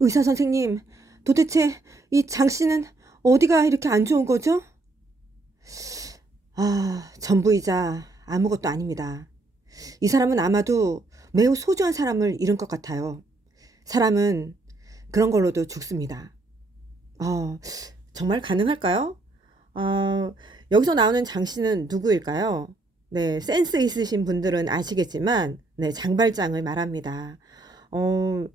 의사 선생님, 도대체 이 장 씨는 어디가 이렇게 안 좋은 거죠? 전부이자 아무것도 아닙니다. 이 사람은 아마도 매우 소중한 사람을 잃은 것 같아요. 사람은 그런 걸로도 죽습니다. 어, 정말 가능할까요? 어, 여기서 나오는 장 씨는 누구일까요? 네, 센스 있으신 분들은 아시겠지만, 네, 장발장을 말합니다. 어,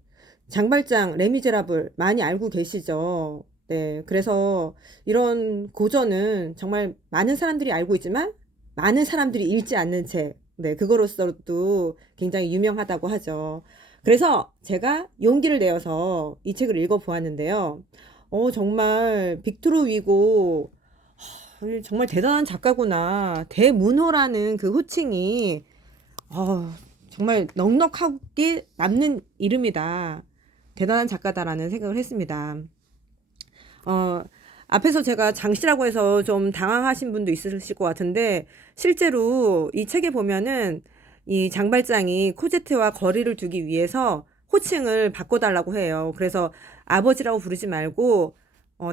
장발장 레미제라블 많이 알고 계시죠? 네, 그래서 이런 고전은 정말 많은 사람들이 알고 있지만 많은 사람들이 읽지 않는 책, 네, 그거로서도 굉장히 유명하다고 하죠. 그래서 제가 용기를 내어서 이 책을 읽어보았는데요. 정말 빅토르 위고 정말 대단한 작가구나. 대문호라는 그 호칭이 정말 넉넉하게 남는 이름이다. 대단한 작가다라는 생각을 했습니다. 어, 앞에서 제가 장씨라고 해서 좀 당황하신 분도 있으실 것 같은데, 실제로 이 책에 보면은 이 장발장이 코제트와 거리를 두기 위해서 호칭을 바꿔달라고 해요. 그래서 아버지라고 부르지 말고,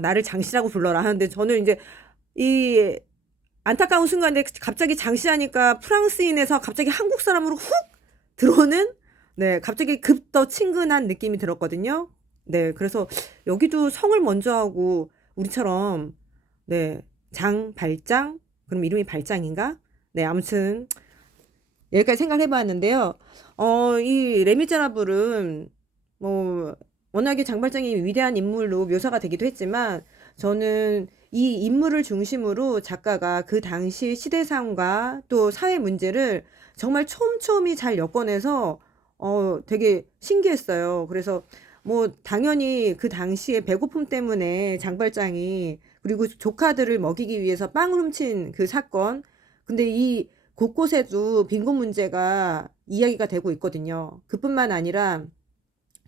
나를 장씨라고 불러라 하는데, 저는 이제 이 안타까운 순간에 갑자기 장씨하니까 프랑스인에서 갑자기 한국 사람으로 훅 들어오는, 네, 갑자기 급 더 친근한 느낌이 들었거든요. 네, 그래서 여기도 성을 먼저 하고 우리처럼, 네, 장, 발장, 그럼 이름이 발장인가? 네, 아무튼 여기까지 생각해 봤는데요. 이 레미제라블은 뭐 워낙에 장발장이 위대한 인물로 묘사가 되기도 했지만 저는 이 인물을 중심으로 작가가 그 당시 시대상과 또 사회 문제를 정말 촘촘히 잘 엮어내서 되게 신기했어요. 그래서 뭐 당연히 그 당시에 배고픔 때문에 장발장이 그리고 조카들을 먹이기 위해서 빵을 훔친 그 사건. 근데 이 곳곳에도 빈곤 문제가 이야기가 되고 있거든요. 그뿐만 아니라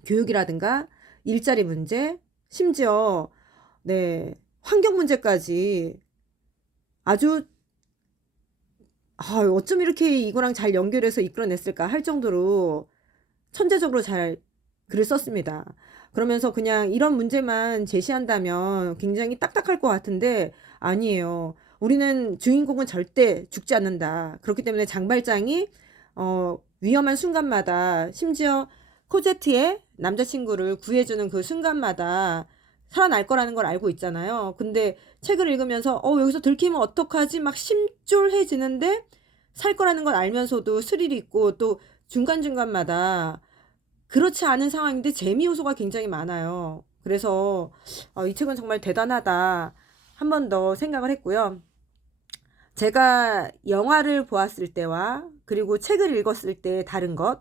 교육이라든가 일자리 문제, 심지어 네, 환경 문제까지 아주 어쩜 이렇게 이거랑 잘 연결해서 이끌어냈을까 할 정도로 천재적으로 잘 글을 썼습니다. 그러면서 그냥 이런 문제만 제시한다면 굉장히 딱딱할 것 같은데 아니에요. 우리는 주인공은 절대 죽지 않는다. 그렇기 때문에 장발장이 위험한 순간마다 심지어 코제트의 남자친구를 구해주는 그 순간마다 살아날 거라는 걸 알고 있잖아요. 근데 책을 읽으면서 여기서 들키면 어떡하지? 막 심쫄해지는데 살 거라는 걸 알면서도 스릴이 있고 또 중간중간마다 그렇지 않은 상황인데 재미 요소가 굉장히 많아요. 그래서 이 책은 정말 대단하다. 한 번 더 생각을 했고요. 제가 영화를 보았을 때와 그리고 책을 읽었을 때 다른 것,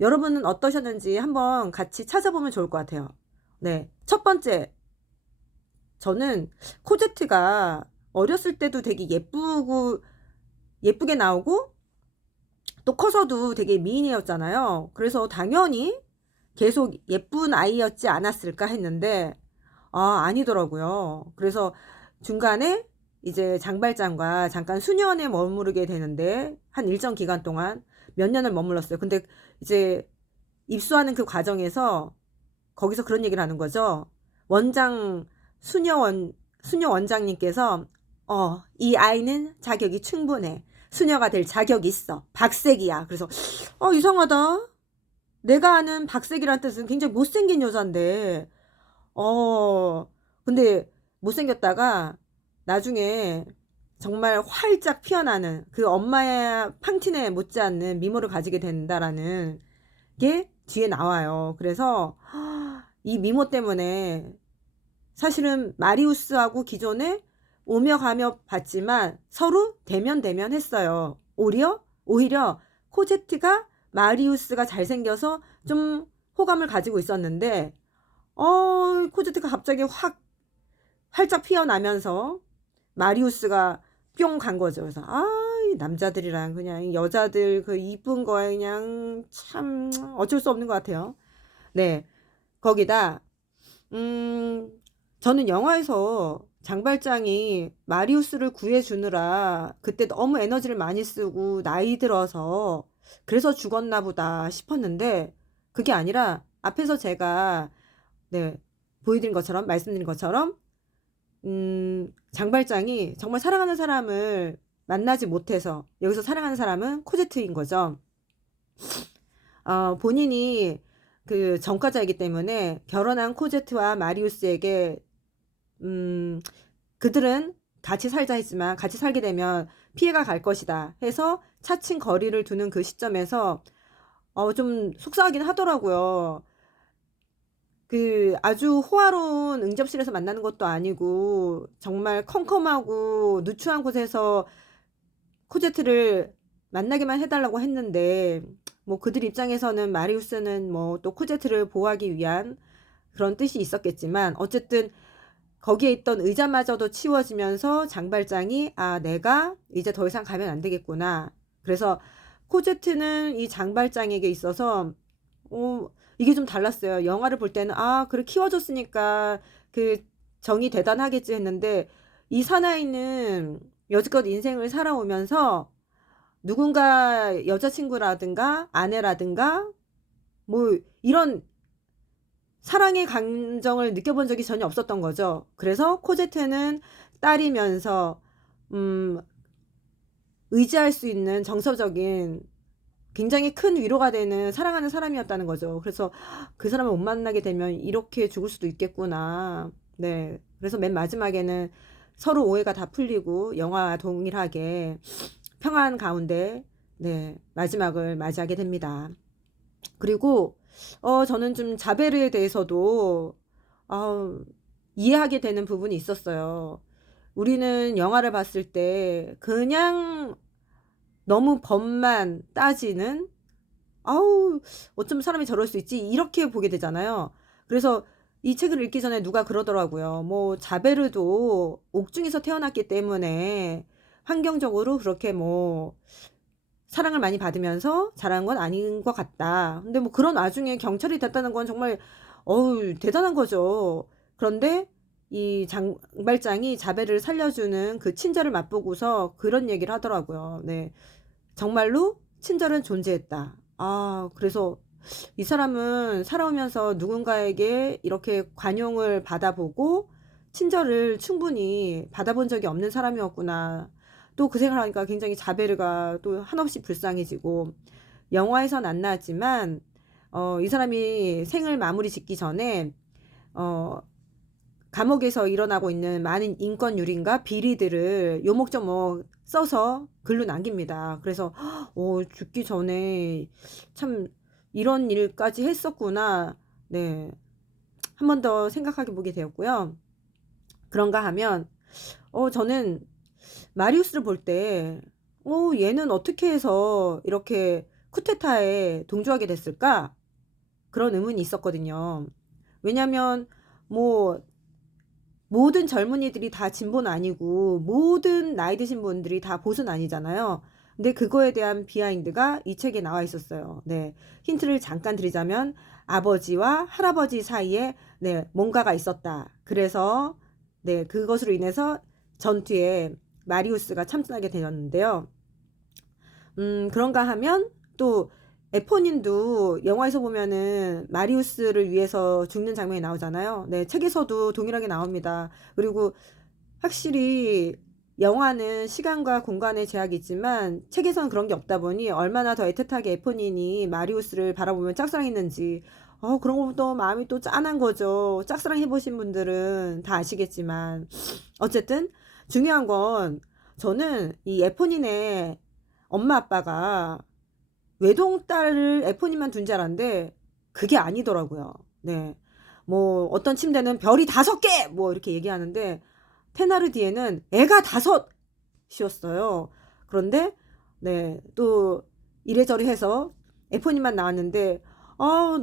여러분은 어떠셨는지 한번 같이 찾아보면 좋을 것 같아요. 네. 첫 번째, 저는 코제트가 어렸을 때도 되게 예쁘게 나오고 또 커서도 되게 미인이었잖아요. 그래서 당연히 계속 예쁜 아이였지 않았을까 했는데, 아니더라고요. 그래서 중간에 이제 장발장과 잠깐 수년에 머무르게 되는데, 한 일정 기간 동안 몇 년을 머물렀어요. 근데 이제 입수하는 그 과정에서 거기서 그런 얘기를 하는 거죠. 원장, 수녀 원장님께서, 이 아이는 자격이 충분해. 수녀가 될 자격이 있어. 박색이야. 그래서, 이상하다. 내가 아는 박색이란 뜻은 굉장히 못생긴 여잔데, 어, 근데 못생겼다가 나중에 정말 활짝 피어나는 그 엄마의 팡틴에 못지않는 미모를 가지게 된다라는 게 뒤에 나와요. 그래서 이 미모 때문에 사실은 마리우스하고 기존에 오며 가며 봤지만 서로 대면 했어요. 오히려 코제트가 마리우스가 잘생겨서 좀 호감을 가지고 있었는데, 코제트가 갑자기 확 활짝 피어나면서 마리우스가 뿅 간 거죠. 그래서 이 남자들이랑 그냥 여자들 그 이쁜 거에 그냥 참 어쩔 수 없는 것 같아요. 네, 거기다 저는 영화에서 장발장이 마리우스를 구해주느라 그때 너무 에너지를 많이 쓰고 나이 들어서 그래서 죽었나 보다 싶었는데 그게 아니라 앞에서 제가 네. 보여드린 것처럼, 말씀드린 것처럼, 장발장이 정말 사랑하는 사람을 만나지 못해서, 여기서 사랑하는 사람은 코제트인 거죠. 본인이 그 전과자이기 때문에 결혼한 코제트와 마리우스에게, 그들은 같이 살자 했지만 같이 살게 되면 피해가 갈 것이다 해서 차츰 거리를 두는 그 시점에서 좀 속상하긴 하더라고요. 그 아주 호화로운 응접실에서 만나는 것도 아니고 정말 컴컴하고 누추한 곳에서 코제트를 만나게만 해달라고 했는데, 뭐 그들 입장에서는 마리우스는 뭐 또 코제트를 보호하기 위한 그런 뜻이 있었겠지만, 어쨌든 거기에 있던 의자마저도 치워지면서 장발장이 내가 이제 더 이상 가면 안 되겠구나. 그래서 코제트는 이 장발장에게 있어서 이게 좀 달랐어요. 영화를 볼 때는 그래 키워줬으니까 그 정이 대단하겠지 했는데, 이 사나이는 여지껏 인생을 살아오면서 누군가 여자친구라든가 아내라든가 뭐 이런 사랑의 감정을 느껴본 적이 전혀 없었던 거죠. 그래서 코제트는 딸이면서 의지할 수 있는 정서적인 굉장히 큰 위로가 되는 사랑하는 사람이었다는 거죠. 그래서 그 사람을 못 만나게 되면 이렇게 죽을 수도 있겠구나. 네. 그래서 맨 마지막에는 서로 오해가 다 풀리고 영화와 동일하게 평안 가운데, 네, 마지막을 맞이하게 됩니다. 그리고 저는 좀 자베르에 대해서도 이해하게 되는 부분이 있었어요. 우리는 영화를 봤을 때 그냥 너무 법만 따지는, 어쩜 사람이 저럴 수 있지? 이렇게 보게 되잖아요. 그래서 이 책을 읽기 전에 누가 그러더라고요. 뭐 자베르도 옥중에서 태어났기 때문에 환경적으로 그렇게 뭐 사랑을 많이 받으면서 자란 건 아닌 것 같다. 근데 뭐 그런 와중에 경찰이 됐다는 건 정말 대단한 거죠. 그런데 이 장발장이 자베를 살려주는 그 친절을 맛보고서 그런 얘기를 하더라고요. 네. 정말로 친절은 존재했다. 그래서 이 사람은 살아오면서 누군가에게 이렇게 관용을 받아보고 친절을 충분히 받아본 적이 없는 사람이었구나. 또 그 생각하니까 굉장히 자베르가 또 한없이 불쌍해지고, 영화에선 안 나왔지만 이 사람이 생을 마무리 짓기 전에 어, 감옥에서 일어나고 있는 많은 인권 유린과 비리들을 요목조목 써서 글로 남깁니다. 그래서 죽기 전에 참 이런 일까지 했었구나. 네, 한 번 더 생각하게 보게 되었고요. 그런가 하면 저는 마리우스를 볼 때 얘는 어떻게 해서 이렇게 쿠데타에 동조하게 됐을까? 그런 의문이 있었거든요. 왜냐면 뭐 모든 젊은이들이 다 진보는 아니고 모든 나이 드신 분들이 다 보수는 아니잖아요. 근데 그거에 대한 비하인드가 이 책에 나와 있었어요. 네. 힌트를 잠깐 드리자면 아버지와 할아버지 사이에 네, 뭔가가 있었다. 그래서 네, 그것으로 인해서 전투에 마리우스가 참전하게 되었는데요. 그런가 하면 또 에포닌도 영화에서 보면은 마리우스를 위해서 죽는 장면이 나오잖아요. 네, 책에서도 동일하게 나옵니다. 그리고 확실히 영화는 시간과 공간의 제약이 있지만 책에서는 그런 게 없다 보니 얼마나 더 애틋하게 에포닌이 마리우스를 바라보면 짝사랑했는지 그런 것부터 마음이 또 짠한 거죠. 짝사랑 해보신 분들은 다 아시겠지만, 어쨌든 중요한 건 저는 이 에포닌의 엄마 아빠가 외동딸을 에포닌만 둔 줄 알았는데 그게 아니더라고요. 네. 뭐 어떤 침대는 별이 5개 뭐 이렇게 얘기하는데 테나르디에는 애가 5이었어요. 그런데 네, 또 이래저래 해서 에포닌만 나왔는데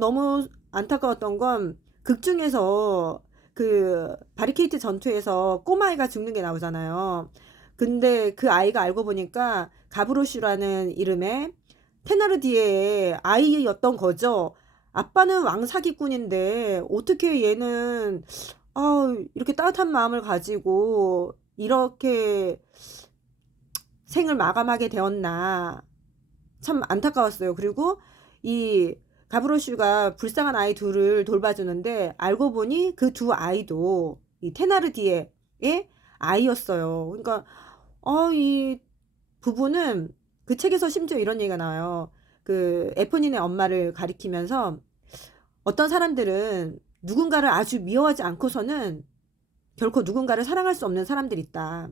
너무 안타까웠던 건 극 중에서 그 바리케이트 전투에서 꼬마아이가 죽는 게 나오잖아요. 근데 그 아이가 알고 보니까 가브로슈라는 이름의 테나르디에의 아이였던 거죠. 아빠는 왕사기꾼인데 어떻게 얘는 이렇게 따뜻한 마음을 가지고 이렇게 생을 마감하게 되었나 참 안타까웠어요. 그리고 이 가브로슈가 불쌍한 아이 둘을 돌봐주는데 알고 보니 그 두 아이도 이 테나르디에의 아이였어요. 그러니까 이 부부는 그 책에서 심지어 이런 얘기가 나와요. 그 에포닌의 엄마를 가리키면서 어떤 사람들은 누군가를 아주 미워하지 않고서는 결코 누군가를 사랑할 수 없는 사람들이 있다.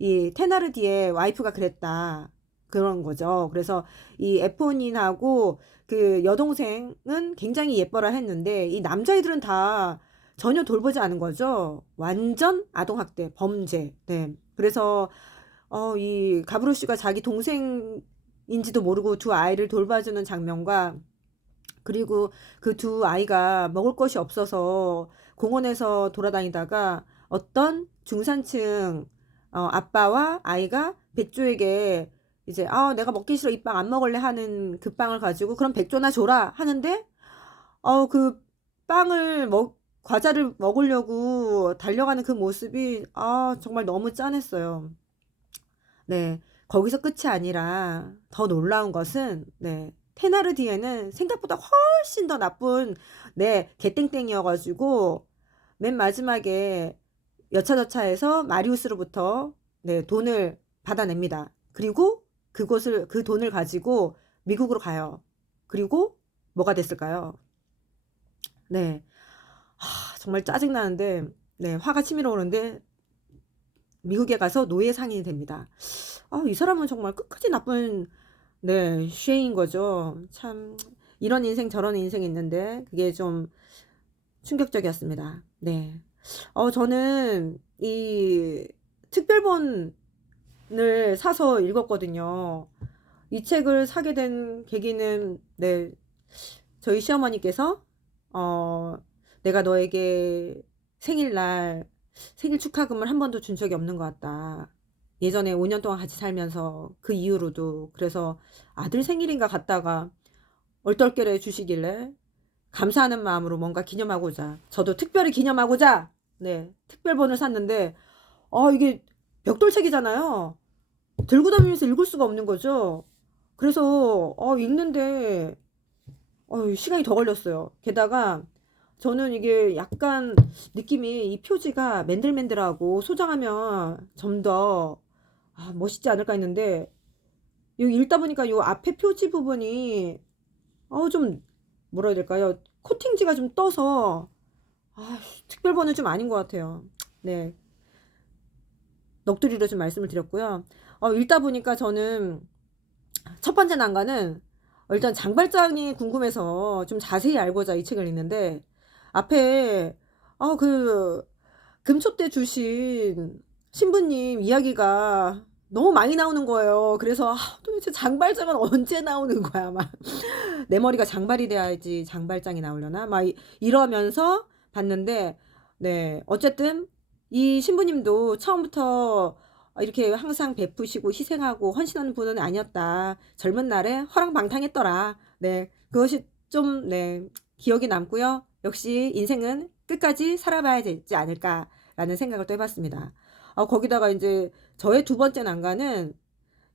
이 테나르디의 와이프가 그랬다. 그런 거죠. 그래서 이 에포닌하고 그 여동생은 굉장히 예뻐라 했는데 이 남자애들은 다 전혀 돌보지 않은 거죠. 완전 아동학대, 범죄. 네. 그래서 이 가브로슈가 자기 동생인지도 모르고 두 아이를 돌봐주는 장면과 그리고 그 두 아이가 먹을 것이 없어서 공원에서 돌아다니다가 어떤 중산층 아빠와 아이가 백조에게 이제 내가 먹기 싫어 이 빵 안 먹을래 하는 그 빵을 가지고 그럼 백조나 줘라 하는데 그 빵을 과자를 먹으려고 달려가는 그 모습이 정말 너무 짠했어요. 네. 거기서 끝이 아니라 더 놀라운 것은 네. 테나르디에는 생각보다 훨씬 더 나쁜 개땡땡이어가지고 맨 마지막에 여차저차해서 마리우스로부터 돈을 받아냅니다. 그리고 그 돈을 가지고 미국으로 가요. 그리고 뭐가 됐을까요? 네. 정말 짜증나는데 화가 치밀어 오는데 미국에 가서 노예 상인이 됩니다. 이 사람은 정말 끝까지 나쁜 쉐인 거죠. 참 이런 인생 저런 인생이 있는데 그게 좀 충격적이었습니다. 네. 저는 이 특별본을 사서 읽었거든요. 이 책을 사게 된 계기는 저희 시어머니께서 내가 너에게 생일날 생일 축하금을 한 번도 준 적이 없는 것 같다. 예전에 5년 동안 같이 살면서 그 이후로도 그래서 아들 생일인가 갔다가 얼떨결에 주시길래 감사하는 마음으로 뭔가 기념하고자 저도 특별히 기념하고자 특별본을 샀는데 이게 벽돌책이잖아요. 들고 다니면서 읽을 수가 없는 거죠. 그래서 읽는데 시간이 더 걸렸어요. 게다가 저는 이게 약간 느낌이 이 표지가 맨들맨들하고 소장하면 좀 더 멋있지 않을까 했는데 여기 읽다 보니까 요 앞에 표지 부분이 좀 뭐라 해야 될까요? 코팅지가 좀 떠서 특별본은 좀 아닌 것 같아요. 네. 넋두리로 좀 말씀을 드렸고요. 읽다 보니까 저는 첫 번째 난관은 일단 장발장이 궁금해서 좀 자세히 알고자 이 책을 읽는데 앞에 그 금초 때 주신 신부님 이야기가 너무 많이 나오는 거예요. 그래서 도대체 장발장은 언제 나오는 거야? 막 내 머리가 장발이 돼야지 장발장이 나오려나? 막 이러면서 봤는데 어쨌든 이 신부님도 처음부터 이렇게 항상 베푸시고 희생하고 헌신하는 분은 아니었다. 젊은 날에 허랑방탕했더라. 그것이 좀 기억이 남고요. 역시 인생은 끝까지 살아봐야 되지 않을까라는 생각을 또 해봤습니다. 거기다가 이제 저의 두 번째 난관은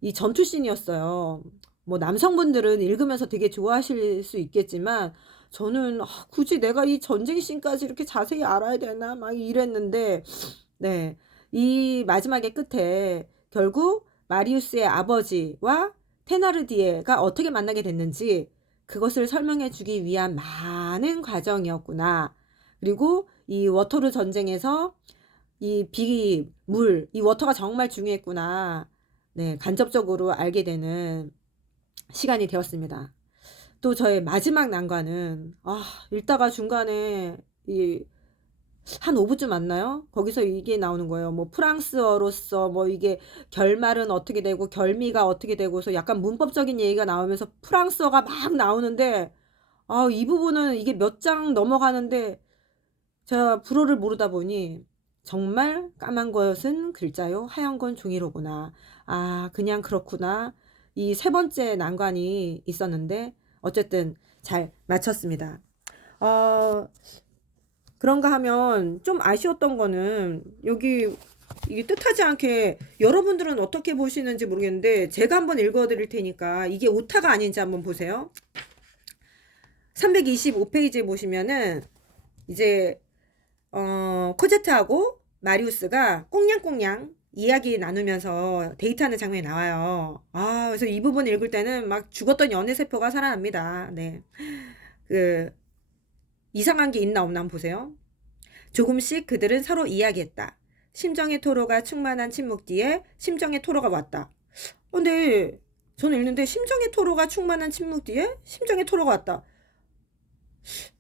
이 전투씬이었어요. 뭐 남성분들은 읽으면서 되게 좋아하실 수 있겠지만 저는 굳이 내가 이 전쟁 씬까지 이렇게 자세히 알아야 되나 막 이랬는데 이 마지막의 끝에 결국 마리우스의 아버지와 테나르디에가 어떻게 만나게 됐는지 그것을 설명해 주기 위한 많은 과정이었구나. 그리고 이 워터루 전쟁에서 이 워터가 정말 중요했구나. 간접적으로 알게 되는 시간이 되었습니다. 또 저의 마지막 난관은 읽다가 중간에 한 5부쯤 맞나요? 거기서 이게 나오는 거예요. 뭐 프랑스어로서 뭐 이게 결말은 어떻게 되고 결미가 어떻게 되고서 약간 문법적인 얘기가 나오면서 프랑스어가 막 나오는데 이 부분은 이게 몇 장 넘어가는데 제가 불어를 모르다 보니 정말 까만 것은 글자요 하얀 건 종이로구나. 그냥 그렇구나. 이 세 번째 난관이 있었는데 어쨌든 잘 마쳤습니다. 그런가 하면 좀 아쉬웠던 거는 여기 이게 뜻하지 않게 여러분들은 어떻게 보시는지 모르겠는데 제가 한번 읽어 드릴 테니까 이게 오타가 아닌지 한번 보세요. 325페이지에 보시면은 이제 코제트하고 마리우스가 꽁냥꽁냥 이야기 나누면서 데이트하는 장면이 나와요. 아, 그래서 이 부분 읽을 때는 막 죽었던 연애세포가 살아납니다. 네. 그, 이상한 게 있나 없나 한번 보세요. 조금씩 그들은 서로 이야기했다. 심정의 토로가 충만한 침묵 뒤에 심정의 토로가 왔다. 근데 저는 읽는데 심정의 토로가 충만한 침묵 뒤에 심정의 토로가 왔다.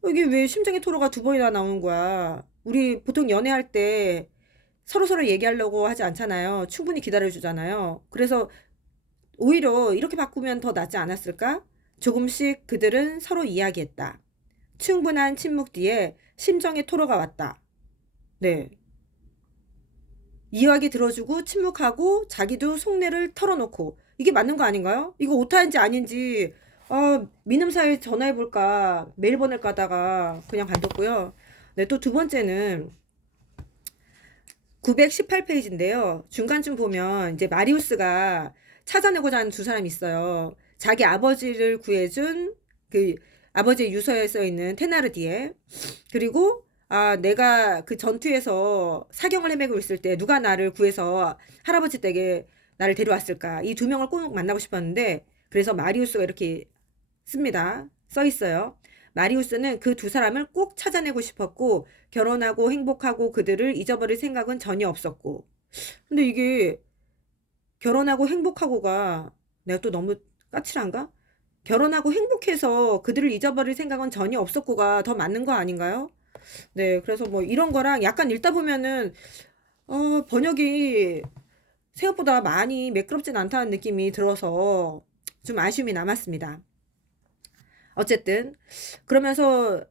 이게 왜 심정의 토로가 두 번이나 나오는 거야? 우리 보통 연애할 때 서로서로 얘기하려고 하지 않잖아요. 충분히 기다려주잖아요. 그래서 오히려 이렇게 바꾸면 더 낫지 않았을까? 조금씩 그들은 서로 이야기했다. 충분한 침묵 뒤에 심정의 토로가 왔다. 네. 이야기 들어주고 침묵하고 자기도 속내를 털어놓고 이게 맞는 거 아닌가요? 이거 오타인지 아닌지 민음사에 전화해볼까 메일 보낼까 하다가 그냥 관뒀고요. 네, 또 두 번째는 918페이지인데요. 중간쯤 보면 이제 마리우스가 찾아내고자 하는 두 사람이 있어요. 자기 아버지를 구해준 그 아버지의 유서에 써 있는 테나르디에, 그리고 내가 그 전투에서 사경을 헤매고 있을 때 누가 나를 구해서 할아버지 댁에 나를 데려왔을까? 이 두 명을 꼭 만나고 싶었는데 그래서 마리우스가 이렇게 씁니다. 써 있어요. 마리우스는 그 두 사람을 꼭 찾아내고 싶었고 결혼하고 행복하고 그들을 잊어버릴 생각은 전혀 없었고. 근데 이게 결혼하고 행복하고가 내가 또 너무 까칠한가? 결혼하고 행복해서 그들을 잊어버릴 생각은 전혀 없었고가 더 맞는 거 아닌가요? 네, 그래서 뭐 이런 거랑 약간 읽다 보면은 번역이 생각보다 많이 매끄럽진 않다는 느낌이 들어서 좀 아쉬움이 남았습니다. 어쨌든 그러면서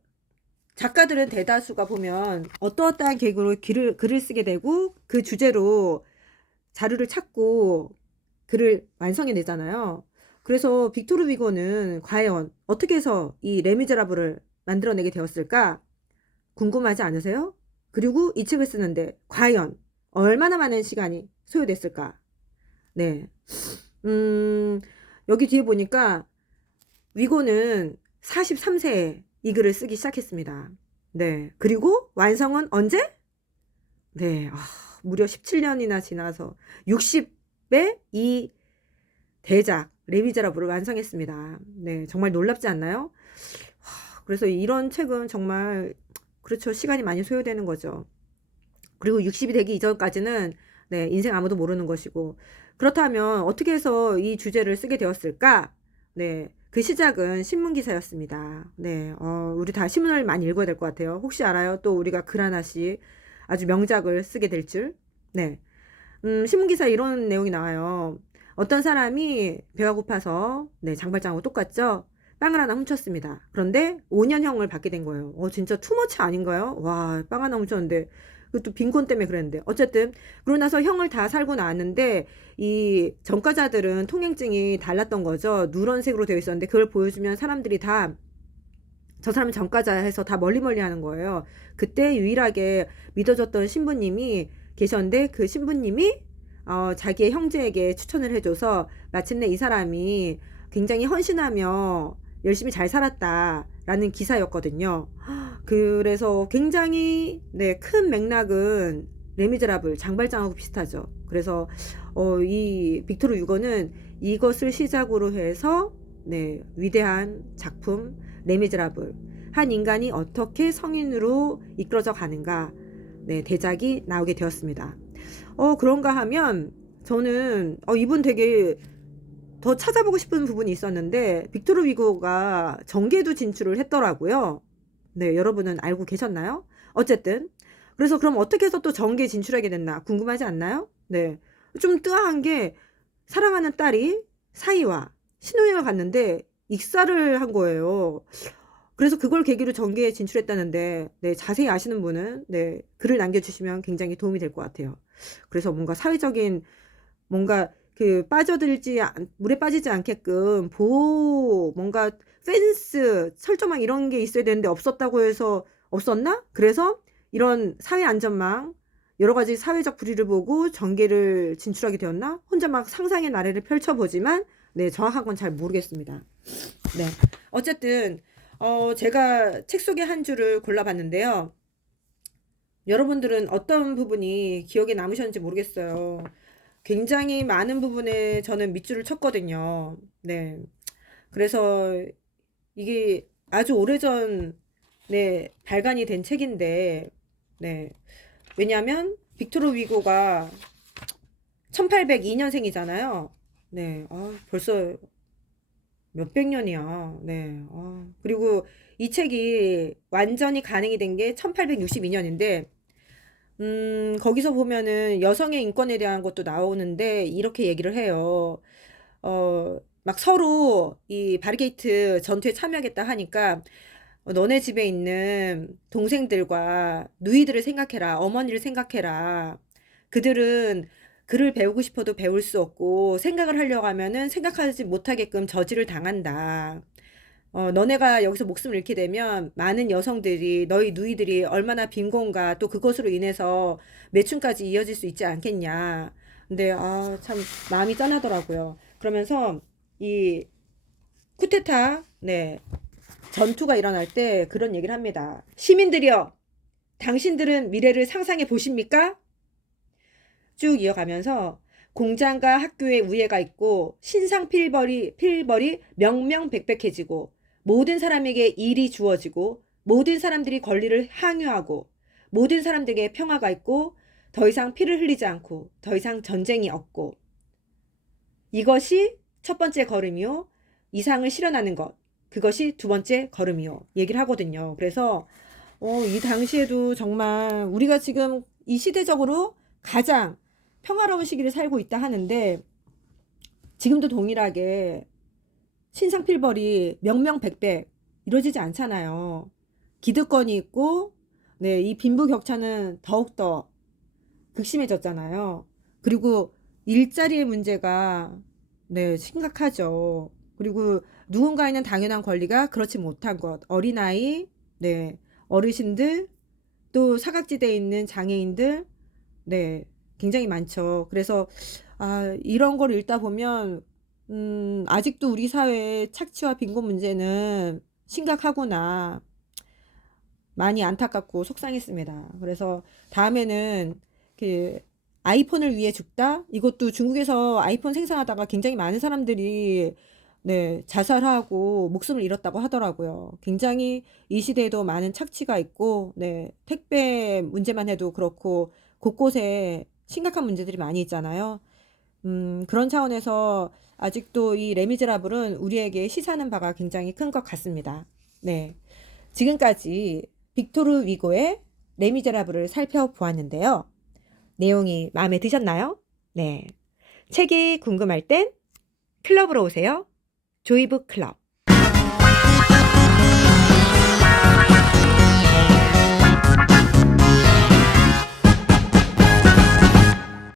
작가들은 대다수가 보면 어떠어떠한 계획으로 글을 쓰게 되고 그 주제로 자료를 찾고 글을 완성해내잖아요. 그래서 빅토르 위고는 과연 어떻게 해서 이 레미제라블을 만들어내게 되었을까 궁금하지 않으세요? 그리고 이 책을 쓰는데 과연 얼마나 많은 시간이 소요됐을까? 네. 여기 뒤에 보니까 위고는 43세에 이 글을 쓰기 시작했습니다. 네. 그리고 완성은 언제? 네. 무려 17년이나 지나서 60에 이 대작 레미제라블을 완성했습니다. 네. 정말 놀랍지 않나요? 그래서 이런 책은 정말 그렇죠. 시간이 많이 소요되는 거죠. 그리고 60이 되기 이전까지는 네, 인생 아무도 모르는 것이고. 그렇다면 어떻게 해서 이 주제를 쓰게 되었을까? 네. 그 시작은 신문기사였습니다. 네. 우리 다 신문을 많이 읽어야 될 것 같아요. 혹시 알아요? 또 우리가 글 하나씩 아주 명작을 쓰게 될 줄? 네. 신문기사에 이런 내용이 나와요. 어떤 사람이 배가 고파서, 네, 장발장하고 똑같죠? 빵을 하나 훔쳤습니다. 그런데 5년형을 받게 된 거예요. 진짜 투머치 아닌가요? 와, 빵 하나 훔쳤는데. 그것도 빈곤 때문에 그랬는데. 어쨌든, 그러고 나서 형을 다 살고 나왔는데, 이 전과자들은 통행증이 달랐던 거죠. 누런색으로 되어 있었는데, 그걸 보여주면 사람들이 다, 저 사람은 전과자 해서 다 멀리 하는 거예요. 그때 유일하게 믿어줬던 신부님이 계셨는데, 그 신부님이, 자기의 형제에게 추천을 해줘서, 마침내 이 사람이 굉장히 헌신하며 열심히 잘 살았다라는 기사였거든요. 그래서 굉장히 네, 큰 맥락은 레미제라블 장발장하고 비슷하죠. 그래서 이 빅토르 유거는 이것을 시작으로 해서 네, 위대한 작품 레미제라블, 한 인간이 어떻게 성인으로 이끌어져 가는가, 네, 대작이 나오게 되었습니다. 그런가 하면 저는 이분 되게 더 찾아보고 싶은 부분이 있었는데 빅토르 위고가 정계도 진출을 했더라고요. 네, 여러분은 알고 계셨나요? 어쨌든 그래서 그럼 어떻게 해서 또 정계에 진출하게 됐나 궁금하지 않나요? 네, 좀 뜨아한 게 사랑하는 딸이 사이와 신혼여행을 갔는데 익사를 한 거예요. 그래서 그걸 계기로 정계에 진출했다는데 네, 자세히 아시는 분은 네, 글을 남겨주시면 굉장히 도움이 될 것 같아요. 그래서 뭔가 사회적인 뭔가 그 물에 빠지지 않게끔 뭔가 펜스 철조망 이런 게 있어야 되는데 없었다고 해서 없었나? 그래서 이런 사회 안전망 여러 가지 사회적 불의를 보고 정계를 진출하게 되었나? 혼자 막 상상의 나래를 펼쳐보지만 네, 정확한 건 잘 모르겠습니다. 네, 어쨌든 제가 책 속의 한 줄을 골라봤는데요. 여러분들은 어떤 부분이 기억에 남으셨는지 모르겠어요. 굉장히 많은 부분에 저는 밑줄을 쳤거든요. 네. 그래서 이게 아주 오래전, 네, 발간이 된 책인데, 네. 왜냐면, 빅토르 위고가 1802년생이잖아요. 네. 벌써 몇백 년이야. 네. 그리고 이 책이 완전히 간행이 된 게 1862년인데, 거기서 보면은 여성의 인권에 대한 것도 나오는데, 이렇게 얘기를 해요. 막 서로 이 바리게이트 전투에 참여하겠다 하니까, 너네 집에 있는 동생들과 누이들을 생각해라. 어머니를 생각해라. 그들은 글을 배우고 싶어도 배울 수 없고, 생각을 하려고 하면은 생각하지 못하게끔 저지를 당한다. 너네가 여기서 목숨을 잃게 되면 많은 여성들이, 너희 누이들이 얼마나 빈곤과 또 그것으로 인해서 매춘까지 이어질 수 있지 않겠냐. 근데, 참, 마음이 짠하더라고요. 그러면서, 이, 쿠데타, 네, 전투가 일어날 때 그런 얘기를 합니다. 시민들이여, 당신들은 미래를 상상해 보십니까? 쭉 이어가면서, 공장과 학교에 우애가 있고 신상 필벌이 명명백백해지고 모든 사람에게 일이 주어지고 모든 사람들이 권리를 항유하고 모든 사람들에게 평화가 있고 더 이상 피를 흘리지 않고 더 이상 전쟁이 없고 이것이 첫 번째 걸음이요. 이상을 실현하는 것. 그것이 두 번째 걸음이요. 얘기를 하거든요. 그래서 이 당시에도 정말 우리가 지금 이 시대적으로 가장 평화로운 시기를 살고 있다 하는데 지금도 동일하게 신상필벌이 명명백백 이루어지지 않잖아요. 기득권이 있고 네, 이 빈부격차는 더욱더 극심해졌잖아요. 그리고 일자리의 문제가 네, 심각하죠. 그리고 누군가에는 당연한 권리가 그렇지 못한 것. 어린아이, 네, 어르신들, 또 사각지대에 있는 장애인들, 네, 굉장히 많죠. 그래서, 이런 걸 읽다 보면, 아직도 우리 사회의 착취와 빈곤 문제는 심각하구나. 많이 안타깝고 속상했습니다. 그래서 다음에는 그 아이폰을 위해 죽다? 이것도 중국에서 아이폰 생산하다가 굉장히 많은 사람들이 네, 자살하고 목숨을 잃었다고 하더라고요. 굉장히 이 시대에도 많은 착취가 있고, 네, 택배 문제만 해도 그렇고, 곳곳에 심각한 문제들이 많이 있잖아요. 그런 차원에서 아직도 이 레미제라블은 우리에게 시사하는 바가 굉장히 큰 것 같습니다. 네. 지금까지 빅토르 위고의 레미제라블을 살펴보았는데요. 내용이 마음에 드셨나요? 네. 책이 궁금할 땐 클럽으로 오세요. 조이북 클럽.